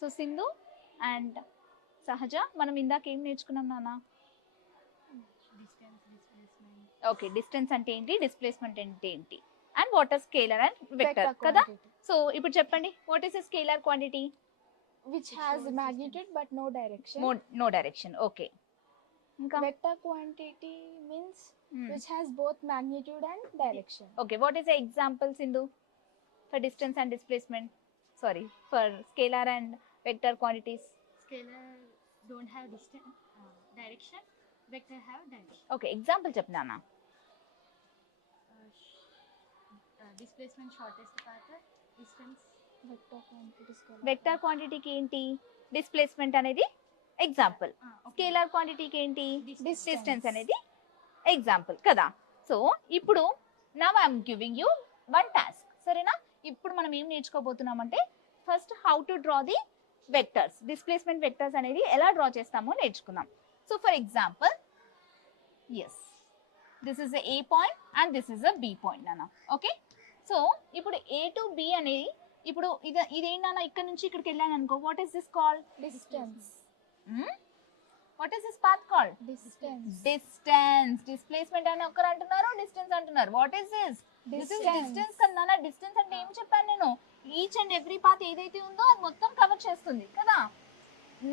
So Sindhu and సహజ మనం ఇందాక ఏం నేర్చుకున్నాం నాన్న? ఓకే, డిస్టెన్స్ అంటే ఏంటి, డిస్ప్లేస్మెంట్ అంటే ఏంటి, and what are scalar and vector కదా. సో ఇప్పుడు చెప్పండి, what is a scalar quantity? Which has magnitude but no direction. No direction. Okay. ఇంకా Vector quantity means which has both magnitude and direction. Okay, what is the example, Sindhu, for distance and displacement? Sorry, for scalar and vector quantities. Scalar don't have distance, direction. Vector have direction. Okay, example చెప్పు నాన్న. Displacement shortest path, distance. Vector quantity scalar. Vector క్వాంటిటీకి ఏంటి displacement అనేది example, scalar క్వాంటిటీకి ఏంటి distance అనేది example కదా. So ఇప్పుడు now I'm giving you one task, సరేనా? ఇప్పుడు మనం ఏం నేర్చుకోబోతున్నామంటే first how to draw the vectors, displacement vectors అనేది ఎలా డ్రా చేస్తామో నేర్చుకుందాం. So for example, yes, this is A point and this is a B point నాన్న. ఓకే, సో ఇప్పుడు ఏ టు బి అనేది, ఇప్పుడు ఇదేంటన్నా ఇక్కడ నుంచి ఇక్కడికి వెళ్ళాను అనుకో, what is this called? Distance. What is this path called? Distance. Distance. Displacement అని ఒకరు అంటున్నారు, డిస్టెన్స్ అంటున్నారు. What is this? This is distance కదా. డిస్టెన్స్ అంటే ఏం చెప్పాను నేను? ఈచ్ అండ్ ఎవ్రీ పాత్ ఏదైతే ఉందో అది మొత్తం కవర్ చేస్తుంది కదా.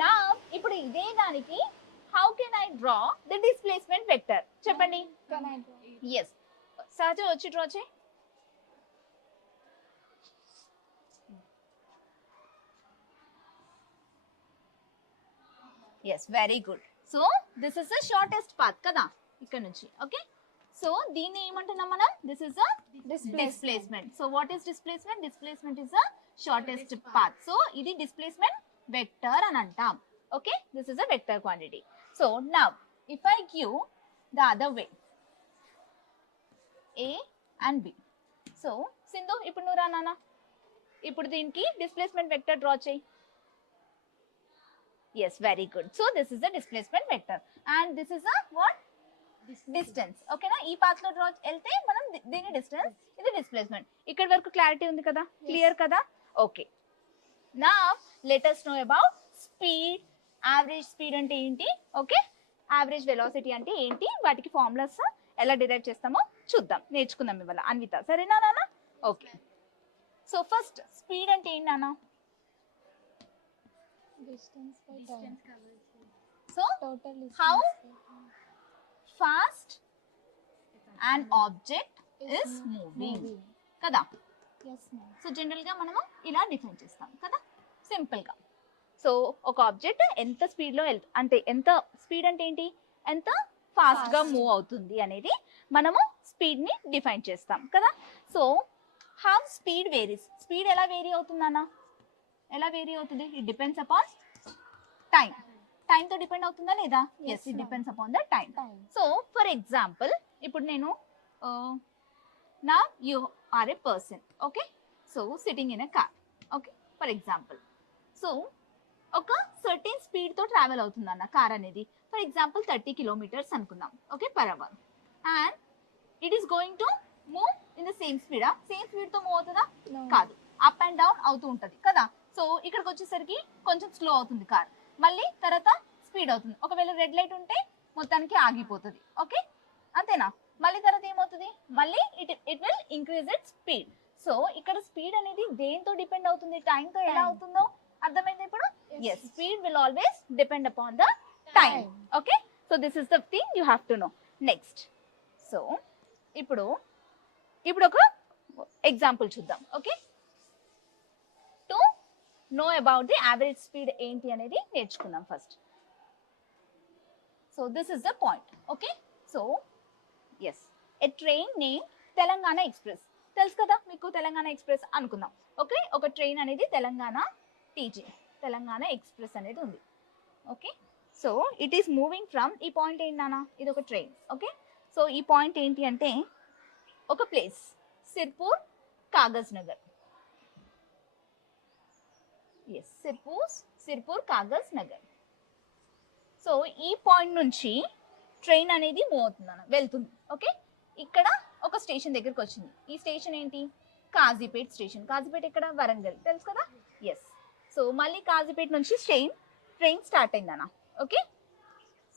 నా ఇప్పుడు ఇదే దానికి how can I draw the displacement vector చెప్పండి. Can I draw? Yes, Sahaja వచ్చి డ్రా చేయి. Yes, very good. So this is the shortest path కదా ఇక్కడ నుంచి. ఓకే, సో దీన్ని ఏమంటున్నాం మనం? This is the displacement. So what is displacement? Displacement is the shortest path. So ఇది డిస్ప్లేస్మెంట్ వెక్టర్ అని అంటాం. Okay, this is the vector quantity. So now if I give the other way, A and B. So Sindhu ఇప్పుడు నువ్వు రా నాన్న, ఇప్పుడు దీనికి displacement vector draw చేయి. Yes, very good. So this is the displacement vector and this is a what? Distance. Okay na, ee path lo draw elte manam dini distance, idi displacement. Ikkada varaku clarity undi kada, clear kada? Okay, now let us know about speed. Average speed ante enti? Okay, average velocity ante enti, వాటికి formulas ఎలా derive చేస్తామో చూద్దాం, నేర్చుకుందాం ఇవాళ అన్విత. సరేనా నాన్న? Okay, so first speed అంటే ఏంటి నాన్న? Distance by time. Distance covered. So Total distance. How? by time. fast an object is moving కదా. Yes, ma'am. సో జనరల్ గా మనము ఇలా డిఫైన్ చేస్తాం కదా, సింపుల్ గా. సో ఒక ఆబ్జెక్ట్ ఎంత స్పీడ్ లో అంటే ఎంత స్పీడ్ అంటే ఏంటి, ఎంత ఫాస్ట్ గా మూవ్ అవుతుంది అనేది మనము స్పీడ్ ని డిఫైన్ చేస్తాం కదా. So how speed varies, speed ఎలా వేరీ అవుతుంది అన్న? ఎలా వేరీ అవుతుంది? It depends upon time. Time తో డిపెండ్ అవుతుందా లేదా? Yes, yes, it ma'am. Depends upon the time. Time. So for example, ఇప్పుడు నేను నా you are a person, okay, so sitting in a car, okay, for example. So ఒక certain speed తో travel అవుతుంది అన్న కార్ అనేది. ఫర్ ఎగ్జాంపుల్ 30 కిలోమీటర్స్ అనుకుందాం, okay, per hour. And it is going to move in the same స్పీడా? Same speed తో move అవుతుందా? No. కాదు, అప్ అండ్ డౌన్ అవుతూ ఉంటది కదా. సో ఇక్కడికి వచ్చేసరికి కొంచెం స్లో అవుతుంది కార్, మళ్ళీ తర్వాత స్పీడ్ అవుతుంది. ఒకవేళ రెడ్ లైట్ ఉంటే మొత్తానికి ఆగిపోతుంది, ఓకే, అంతేనా? మళ్ళీ తర్వాత ఏమవుతుంది? మళ్ళీ it will increase it speed. So ఇక్కడ స్పీడ్ అనేది దేంతో డిపెండ్ అవుతుంది? టైం తో ఎలా Time. అవుతుందో అర్థమైంది ఇప్పుడు? Yes. Yes, speed will always depend upon the time. Time. Okay, so this is the thing you have to know. Next, so ఇప్పుడు ఒక ఎగ్జాంపుల్ చూద్దాం. Okay, to know about the average speed ఏంటి అనేది నేర్చుకుందాం first. So this is the point. Okay, so yes, a train name Telangana Express. తెలుసు కదా మీకు, Telangana Express అనుకుందాం. ఓకే, ఒక ట్రైన్ అనేది తెలంగాణ టీజీ, తెలంగాణ ఎక్స్ప్రెస్ అనేది ఉంది. Okay, so it is moving from, ఈ పాయింట్ ఏంటి నాన్న? ఇది ఒక ట్రైన్. ఓకే, సో ఈ పాయింట్ ఏంటి అంటే ఒక place, Sirpur Kagaznagar. Yes, Sirpur Kagaznagar. So ఈ పాయింట్ నుంచి ట్రైన్ అనేది మూవ్ అవుతుంది అన్న, వెళ్తుంది. ఓకే, ఇక్కడ ఒక స్టేషన్ దగ్గరికి వచ్చింది. ఈ స్టేషన్ ఏంటి? కాజీపేట్ స్టేషన్. కాజీపేట్ ఇక్కడ వరంగల్, తెలుసు కదా. ఎస్, సో మళ్ళీ కాజీపేట నుంచి ట్రైన్ స్టార్ట్ అయిందన్న. ఓకే,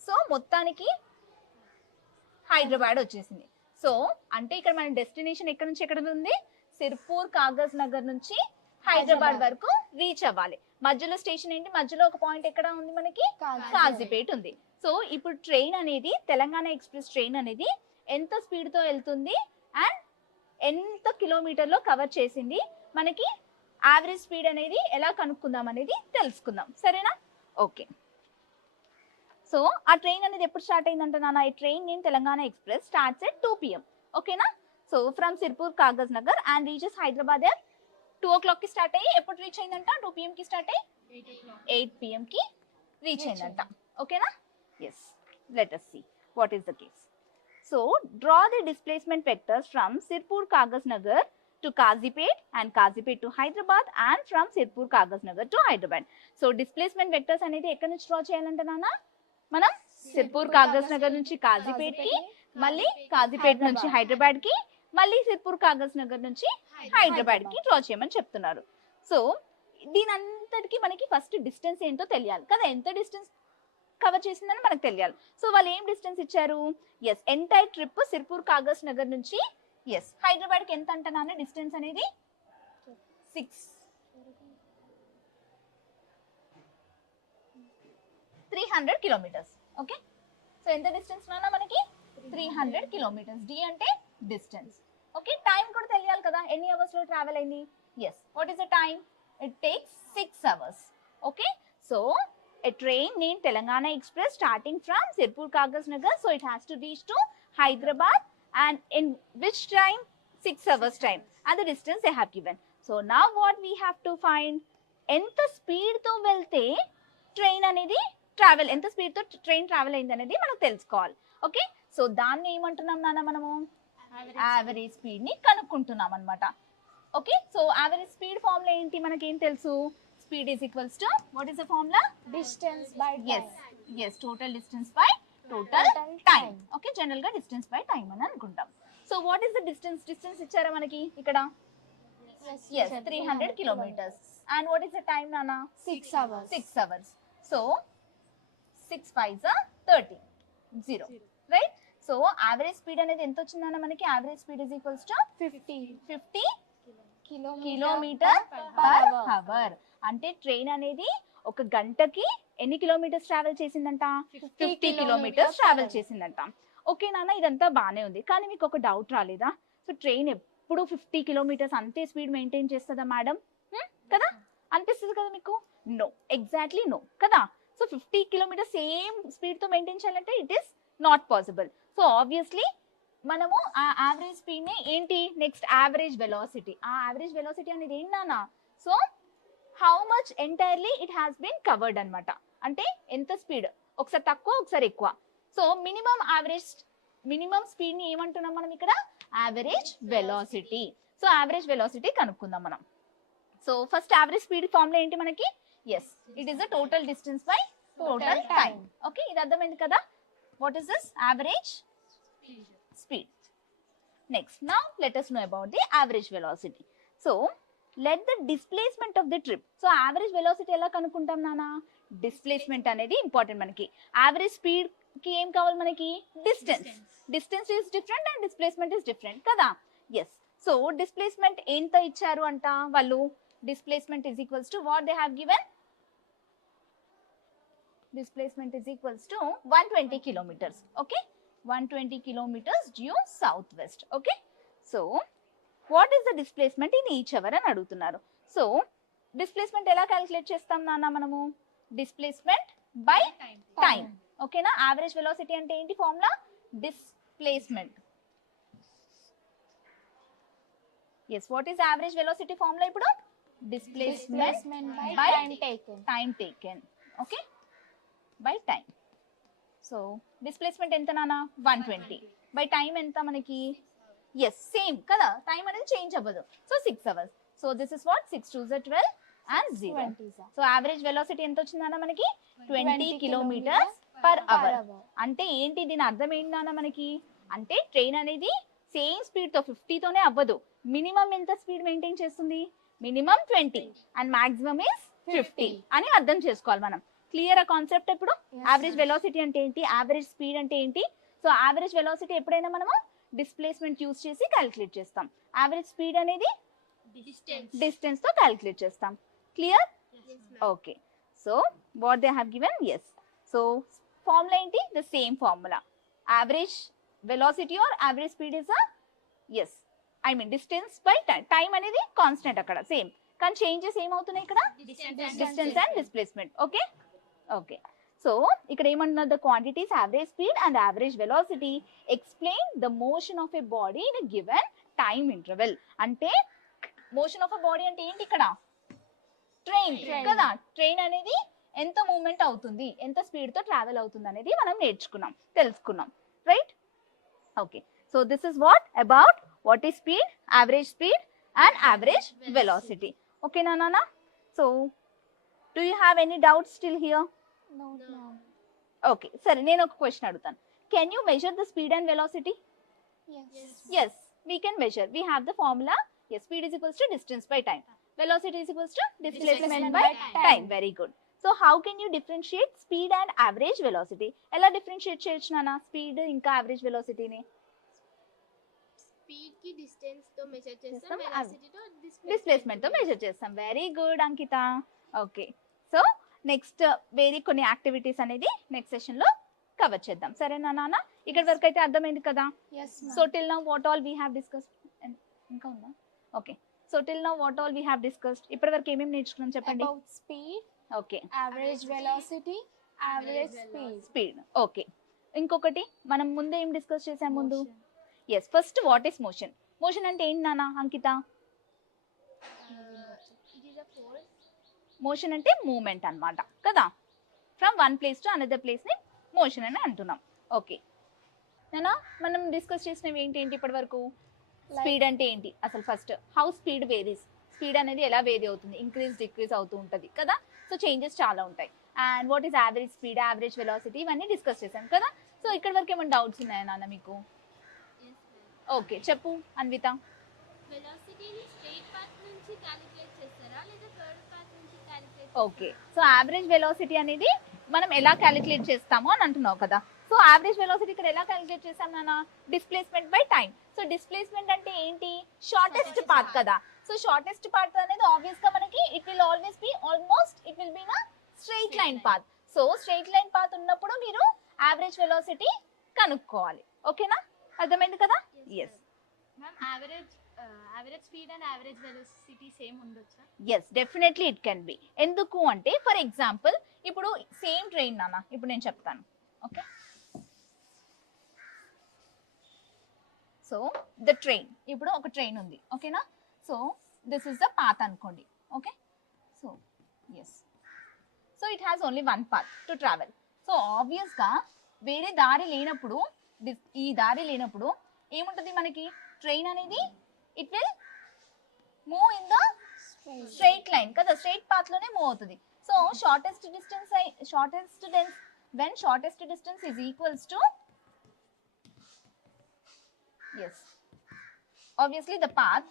సో మొత్తానికి హైదరాబాద్ వచ్చేసింది. సో అంటే ఇక్కడ మన డెస్టినేషన్ ఎక్కడ నుంచి ఎక్కడ ఉంది, సిర్పూర్ కాగజ్ నగర్ నుంచి హైదరాబాద్ వరకు రీచ్ అవ్వాలి. మధ్యలో స్టేషన్ ఏంటి, మధ్యలో ఒక పాయింట్ ఎక్కడ ఉంది మనకి, కాజీపేట ఉంది. సో ఇప్పుడు ట్రైన్ అనేది, తెలంగాణ ఎక్స్ప్రెస్ ట్రైన్ అనేది ఎంత స్పీడ్ తో వెళ్తుంది అండ్ ఎంత కిలోమీటర్లో కవర్ చేసింది, మనకి యావరేజ్ స్పీడ్ అనేది ఎలా కనుక్కుందాం అనేది తెలుసుకుందాం. సరేనా? ఓకే, సో ఆ ట్రైన్ అనేది ఎప్పుడు స్టార్ట్ అయిందంటే నాన్న, ఈ train name Telangana express starts at 2 PM. ఓకేనా? So from Sirpur Kagaz Nagar and reaches Hyderabad at 2 o'clock కి స్టార్ట్ అయ్యి ఎప్పుడు రీచ్ అయిందంట, 2 PM కి స్టార్ట్ అయ్యి 8 PM కి రీచ్ అయిందంట. ఓకేనా? Yes, let us see what is the case. So draw the displacement vectors from Sirpur Kagas Nagar to Kazipet and Kazipet to Hyderabad and from Sirpur Kagas Nagar to Hyderabad. So displacement vectors అనేది ఎక్కడి నుంచి draw చేయాలంట నాన్న, మనం Sirpur Kagaznagar నుంచి కాజీపేట్ కి, మళ్ళీ కాజీపేట్ నుంచి హైదరాబాద్ కి, మళ్ళీ సిర్పూర్ కాగజ్ నగర్ నుంచి హైదరాబాద్ కి డ్రా చేయమని చెప్తున్నారు. సో దీని అంతటికి మనకి ఫస్ట్ డిస్టెన్స్ ఏంటో తెలియాలి కదా, ఎంత డిస్టెన్స్ కవర్ చేసిందని మనకు తెలియాలి. సో వాళ్ళు ఏం డిస్టెన్స్ ఇచ్చారు, yes entire trip Sirpur Kagaznagar నుంచి ఎస్ హైదరాబాద్ కి ఎంత అంటున్నాను డిస్టెన్స్ అనేది 300 కిలోమీటర్స్. ఓకే, సో ఎంత డిస్టెన్స్ నాన్న మనకి 300 కిలోమీటర్స్. డి అంటే డిస్టెన్స్. ఓకే, టైం కూడా తెలియాలి కదా, ఎన్ని అవర్స్ లో ట్రావెల్ అయింది. Yes, what is the time, it takes 6 hours. Okay, so a train named Telangana Express starting from Sirpur Kagas Nagar, so it has to reach to Hyderabad and in which time, 6 hours time, and the distance they have given. So now what we have to find, ఎంత speed తో వెళ్తే train అనేది travel, ఎంత speed తో train travel అయింది అనేది మనం తెలుసుకోవాలి. ఓకే, సో దాన్ని ఏమంటున్నాం నాన్న, మనము యావరేజ్ స్పీడ్ ని కనుక్కుంటున్నాం అన్నమాట. Okay, so average speed formula ఏంటి మనకేం తెలుసు, speed is equals to, what is the formula, distance by time. yes total distance by total time. Okay, general ga distance by time అని అనుకుంటాం. So what is the distance ఇచ్చారా మనకి ఇక్కడ, yes 300 kilometers. And what is the time nana, 6 hours. 6 hours. So 6 5s are 30, 0, right? So average speed అనేది ఎంత వచ్చిందన్న మనకి, average speed is equals to 50 kilometer per hour. అంటే ట్రైన్ అనేది ఒక గంటకి ఎన్ని కిలోమీటర్స్ ట్రావెల్ చేసిందంట, 50 కిలోమీటర్స్ ట్రావెల్ చేసిందంట. ఓకే నాన్న, ఇదంతా బానే ఉంది, కానీ మీకు ఒక డౌట్ రాలేదా, సో ట్రైన్ ఎప్పుడు 50 కిలోమీటర్స్ అంతే స్పీడ్ మెయింటైన్ చేస్తుందా మేడం కదా, అనిపిస్తుంది కదా మీకు? నో, ఎగ్జాక్ట్లీ నో కదా. సో 50 కిలోమీటర్స్ సేమ్ స్పీడ్ తో మెయింటైన్ చేయాలంటే it is not possible. So obviously మనము ఆ యావరేజ్ స్పీడ్ ని ఏంటి, నెక్స్ట్ యావరేజ్ వెలాసిటీ, ఆ యావరేజ్ వెలాసిటీ అనేది ఏంటన్నా, so how much entirely it has been covered అన్నమాట. అంటే ఎంత స్పీడ్, ఒకసారి తక్కువ ఒకసారి ఎక్కువ. సో మినిమం స్పీడ్ ని ఏమంటున్నాం మనం ఇక్కడ, average velocity. So average velocity కనుక్కుందాం మనం. So first average speed formula ఏంటి మనకి, yes it is the total distance by total time. Okay, ఇది అర్థమైంది కదా, what is this average speed. Next, now let us know about the average velocity. So let the displacement of the trip, so average velocity ఎలా కనుక్కుంటాం నాన్న, displacement అనేది important మనకి. Average speed కి ఏం కావాలి మనకి, distance is different and displacement is different కదా. Yes, so displacement ఎంత ఇచ్చారు అంట వాళ్ళు, displacement is equals to what they have given, displacement is equals to 120 kilometers. Okay, 120 kilometers due southwest. Okay, so what is the displacement in each hour అని అడుగుతున్నారు. So displacement ఎలా calculate చేస్తాం నాన్న మనము, డిస్ప్లేస్మెంట్ బై టైం. ఓకేనా, average velocity అంటే ఏంటి formula, displacement. Yes, what is average velocity formula ఇప్పుడు, displacement by time taken. Okay, by time. So displacement ఎంత నాన్న, 120 బై టైం ఎంత మనకి, ఎస్ సేమ్ కదా, టైం అనేది చేంజ్ అవ్వదు. So 6 hours. So this is what, 6 2s are 12 and 0. So average velocity ఎంత వచ్చిందన్న మనకి, 20 kilometers per hour. అంటే ఏంటి, దీని అర్థం ఏంటి నాన్న మనకి, అంటే ట్రైన్ అనేది సేమ్ స్పీడ్ తో 50 తోనే అవ్వదు, మినిమం ఎంత స్పీడ్ మెయింటైన్ చేస్తుంది, మినిమం 20 అండ్ మాక్సిమం ఇస్ 50 అని అర్థం చేసుకోవాలి మనం. క్లియర్ ఆ కాన్సెప్ట్? ఇప్పుడు యావరేజ్ వెలాసిటీ అంటే ఏంటి, యావరేజ్ స్పీడ్ అంటే ఏంటి? సో యావరేజ్ వెలాసిటీ ఎప్పుడైనా మనము డిస్ప్లేస్మెంట్ యూస్ చేసి క్యాలిక్యులేట్ చేస్తాం. యావరేజ్ స్పీడ్ అనేది డిస్టెన్స్ తో క్యాలిక్యులేట్ చేస్తాం. Clear? Okay. So what they have given, yes. So formula ఏంటి? The same formula. Average velocity or average speed is yes, I mean distance by time. Time అనేది constant అక్కడ same, కానీ changes ఏమవుతున్నాయి ఇక్కడ? Distance and displacement. Okay okay. So ఇక్కడ ఏమంటున్నారు? The quantities average speed and average velocity explain the motion of a body in a given time interval. అంటే motion of a body అంటే ఏంటి ఇక్కడ? ట్రైన్ కదా. ట్రైన్ అనేది ఎంత మూవ్మెంట్ అవుతుంది, ఎంత స్పీడ్ తో ట్రావెల్ అవుతుంది అనేది మనం నేర్చుకున్నాం, తెలుసుకున్నాం, right? Okay. So this is what is speed, average speed and average velocity. ఓకేనా నాన్న? So do you have any doubts still here? No, no. Okay, సరే నేను ఒక క్వశ్చన్ అడుగుతాను. Can you measure the speed and velocity? Yes. Yes, we can measure. We have the formula. Yes, speed is equals to distance by time. Velocity is equals to displacement by time. Very good. So how can you differentiate speed and average velocity? ఎలా differentiate చేయొచ్చు నాన్న speed ఇంకా average velocity ని? Speed కి distance తో measure చేస్తాం, చేస్తాం, velocity తో డిస్ప్లేస్మెంట్ తో మెజర్ చేస్తాం. వెరీ గుడ్ అంకిత. ఓకే. సో నెక్స్ట్ వేరే కొన్ని యాక్టివిటీస్ అనేది నెక్స్ట్ సెషన్ లో కవర్ చేద్దాం. సరేనా నాన్న? ఇక్కడ వరకు అయితే అర్థమైంది కదా? Yes, ma'am. So till now what all we have discussed. ఇంకా ఉందా? Okay. So till now what all we have discussed. ఇప్పటి వరకు ఏమేమి నేర్చుకున్నాం చెప్పండి. About speed, okay. average velocity, average speed. Speed. Okay. ఇంకొకటి మనం ముందు ఏం డిస్కస్ చేసాం ముందు? Yes, first what is motion. Motion అంటే ఏంటి నాన్న Ankita? It is a force. Motion అంటే మూమెంట్ అన్నమాట కదా. From one place to another place ని మోషన్ అని అంటున్నాం. ఓకే నాన్న, మనం డిస్కస్ చేసినవి ఏంటి ఇప్పటి వరకు? స్పీడ్ అంటే ఏంటి అసలు? First how speed varies. Speed అనేది ఎలా వేరీ అవుతుంది? ఇంక్రీజ్ డిక్రీజ్ అవుతూ ఉంటుంది కదా. సో చేంజెస్ చాలా ఉంటాయి. And what is average speed, average velocity, ఇవన్నీ డిస్కస్ చేసాం కదా. సో ఇక్కడ వరకు ఏమైనా డౌట్స్ ఉన్నాయా నాన్న మీకు? ఓకే, చెప్పు అన్విత. వెలాసిటీని స్ట్రెయిట్ పాత్ నుంచి క్యాలిక్యులేట్ చేస్తారా లేదా కర్వ్ పాత్ నుంచి calculate? Okay. So average velocity అనేది మనం ఎలా క్యాలిక్యులేట్ చేస్తామో అని అంటున్నావు కదా. సో యావరేజ్ వెలాసిటీ ఇక్కడ ఎలా క్యాలిక్యులేట్ చేస్తాం నాన్న? Displacement by time. So displacement అంటే ఏంటి? షార్టెస్ట్ పాత్ కదా. సో షార్టెస్ట్ పాత్ అనేది ఆబ్వియస్ గా మనకి it will always be almost it will be నా straight line path. So straight line path ఉన్నప్పుడు మీరు యావరేజ్ వెలాసిటీ కనుక్కోవాలి. ఓకేనా? అర్థమైంది కదా? Yes. Ma'am average speed and average velocity same ఉండొచ్చా? Yes, definitely it can be. ఎందుకు అంటే ఫర్ ఎగ్జాంపుల్ ఇప్పుడు సేమ్ ట్రైన్ నాన్న, ఇప్పుడు నేను చెప్తాను. ఓకే. సో ద ట్రైన్, ఇప్పుడు ఒక ట్రైన్ ఉంది. ఓకేనా? So this is the path అనుకోండి. Okay. So yes, so it has only one path to travel. So ఆబ్వియస్గా వేరే దారి లేనప్పుడు, ఈ దారి లేనప్పుడు ఏముంటుంది మనకి? ట్రైన్ అనేది it will move in the straight line కదా, స్ట్రైట్ పాత్ లోనే మూవ్ అవుతుంది. So shortest distance when shortest distance is equals to, yes, obviously the path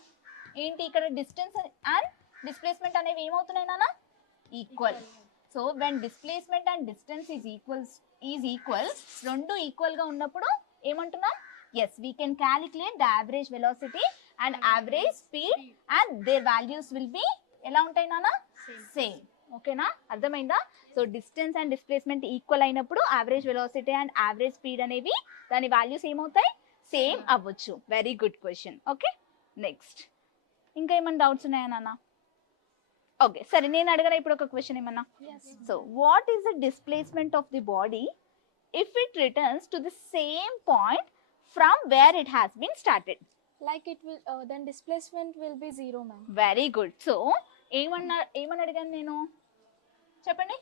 ఏంటి ఇక్కడ డిస్టెన్స్ అండ్ డిస్ప్లేస్మెంట్ అనేవి ఏమవుతున్నాయి నాన్న? Equal. So when displacement and distance is equal, రెండు equal గా ఉన్నప్పుడు ఏమంటున్నాం? Yes, we can calculate the average velocity and average speed and their values will be ఎలా ఉంటాయి నాన్న? సేమ్. ఓకేనా? అర్థమైందా? So distance and displacement equal అయినప్పుడు average velocity and average speed అనేవి దాని వాల్యూస్ ఏమవుతాయి? సేమ్ అవ్వచ్చు. Very good question. Okay, next ఇంకా ఏమైనా డౌట్స్ ఉన్నాయా నాన్న? ఓకే, సరే నేను అడగరా ఇప్పుడు ఒక క్వశ్చన్ ఏమన్నా? So what is the displacement of the body if it returns to the same point from where it has been started? Like it will, then displacement will be 0, ma'am. Very good. So ఏమని అడిగాను నేను? చెప్పండి.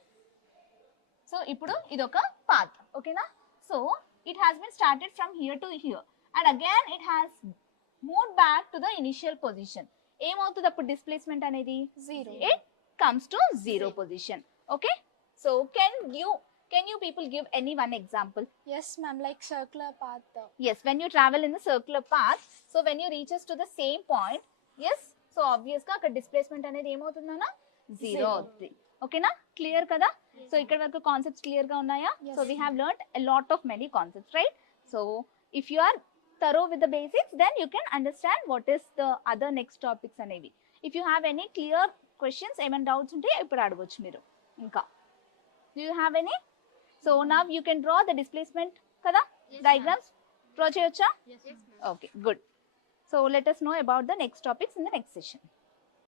So ఇప్పుడు ఇదొక path. ఓకేనా? So it has been started from here to here and again it has move back to the initial position. ఏమవుతుంది అప్పుడు displacement అనేది? 0. It comes to 0 position. Okay, so can you people give any one example? Yes, ma'am, like circular path. Yes, when you travel in the circular path, so when you reaches to the same point, yes, so obviously అక్కడ displacement అనేది ఏమవుతుందన్నా? 0 అవుతుంది. ఓకేనా, clear కదా? So ఇక్కడ వరకు concepts clear గా ఉన్నాయా? Yes. So we have learned a lot of many concepts, right? So if you are thorough with the basics, then you can understand what is the other next topics అనేవి. If you have any clear questions, ఏమైనా doubts ఉంటే ఇప్పుడు అడగొచ్చు మీరు. ఇంకా do you have any? So now you can draw the displacement కదా, Yes, diagrams draw చేయొచ్చా? Yes, Yes, ma'am. ma'am. Okay, good. So let us know about the next topics in the next session.